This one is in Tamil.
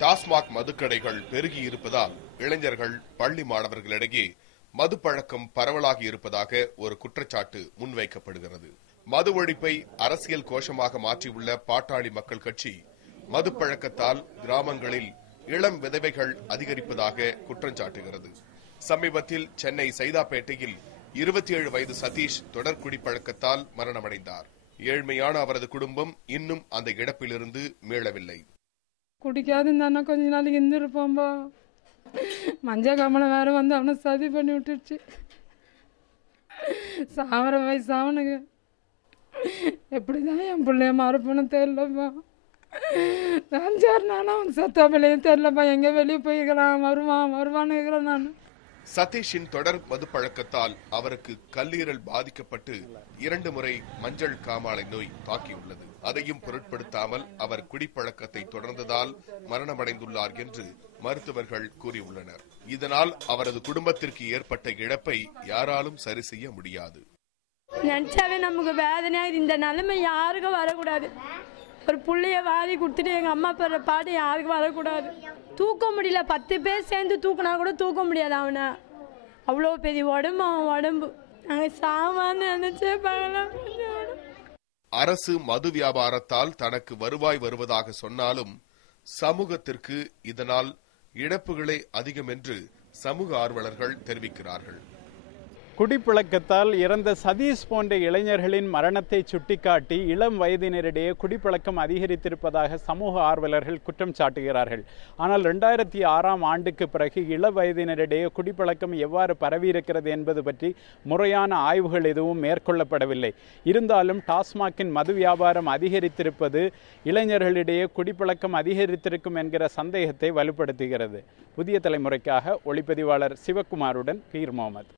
டாஸ்மாக் மதுக்கடைகள் பெருகி இருப்பதால் இளைஞர்கள், பள்ளி மாணவர்களிடையே மது பழக்கம் பரவலாகி இருப்பதாக ஒரு குற்றச்சாட்டு முன்வைக்கப்படுகிறது. மது ஒழிப்பை அரசியல் கோஷமாக மாற்றியுள்ள பாட்டாளி மக்கள் கட்சி மது பழக்கத்தால் கிராமங்களில் இளம் விதவைகள் அதிகரிப்பதாக குற்றம் சாட்டுகிறது. சமீபத்தில் சென்னை சைதாப்பேட்டையில் 27 வயது சதீஷ் தொடர் குடிப்பழக்கத்தால் மரணமடைந்தார். ஏழ்மையான அவரது குடும்பம் இன்னும் அந்த இழப்பிலிருந்து மீளவில்லை. குடிக்காது கொஞ்ச நாளைக்கு இருந்திருப்போம்பா. மஞ்ச கமலம் வேற வந்து அவனை சதி பண்ணி விட்டுருச்சு. சாவர வயசு அவனுக்கு. எப்படிதான் என் பிள்ளைய மறுப்பன்னு தெரியலப்பா. 5-6 நாளும் அவன் சத்தா பிள்ளையும் தெரியலப்பா. எங்க வெளியே போயிருக்கிறான், வருவான்னு இருக்கிறேன் நான். சதீஷின் தொடர் மது பழக்கத்தால் அவருக்கு கல்லீரல் பாதிக்கப்பட்டு 2 முறை மஞ்சள் காமாலை நோய் தாக்கியுள்ளது. அதையும் பொருட்படுத்தாமல் அவர் குடிப்பழக்கத்தை தொடர்ந்ததால் மரணமடைந்துள்ளார் என்று மருத்துவர்கள் கூறியுள்ளனர். இதனால் அவரது குடும்பத்திற்கு ஏற்பட்ட இழப்பை யாராலும் சரி செய்ய முடியாது. நினைச்சாவே நமக்கு வேதனையா. இந்த நிலைமை யாருக்கும் வரக்கூடாது. ஒரு புள்ளைய வாரி கொடுத்துட்டு எங்க அம்மா படுற பாட்டு யாருக்கும் வரக்கூடாது. தூக்க முடியல. 10 பேர் சேர்ந்து தூக்கினா கூட தூக்க முடியாது அவனை. அவ்வளோ பெரிய உடம்பு. நாங்கள் சாமான்னு நினைச்சே பார்க்கலாம். அரசு மது வியாபாரத்தால் தனக்கு வருவாய் வருவதாக சொன்னாலும் சமூகத்திற்கு இதனால் இழப்புகளே அதிகம் என்று சமூக ஆர்வலர்கள் தெரிவிக்கிறார்கள். குடிப்பழக்கத்தால் இறந்த சதீஷ் போன்ற இளைஞர்களின் மரணத்தை சுட்டிக்காட்டி இளம் வயதினரிடையே குடிப்பழக்கம் அதிகரித்திருப்பதாக சமூக ஆர்வலர்கள் குற்றம் சாட்டுகிறார்கள். ஆனால் 2006ஆம் ஆண்டுக்கு பிறகு இள வயதினரிடையே குடிப்பழக்கம் எவ்வாறு பரவியிருக்கிறது என்பது பற்றி முறையான ஆய்வுகள் எதுவும் மேற்கொள்ளப்படவில்லை. இருந்தாலும் டாஸ்மாகின் மது வியாபாரம் அதிகரித்திருப்பது இளைஞர்களிடையே குடிப்பழக்கம் அதிகரித்திருக்கும் என்கிற சந்தேகத்தை வலுப்படுத்துகிறது. புதிய தலைமுறைக்காக ஒளிப்பதிவாளர் சிவகுமாருடன் பீர் முகமது.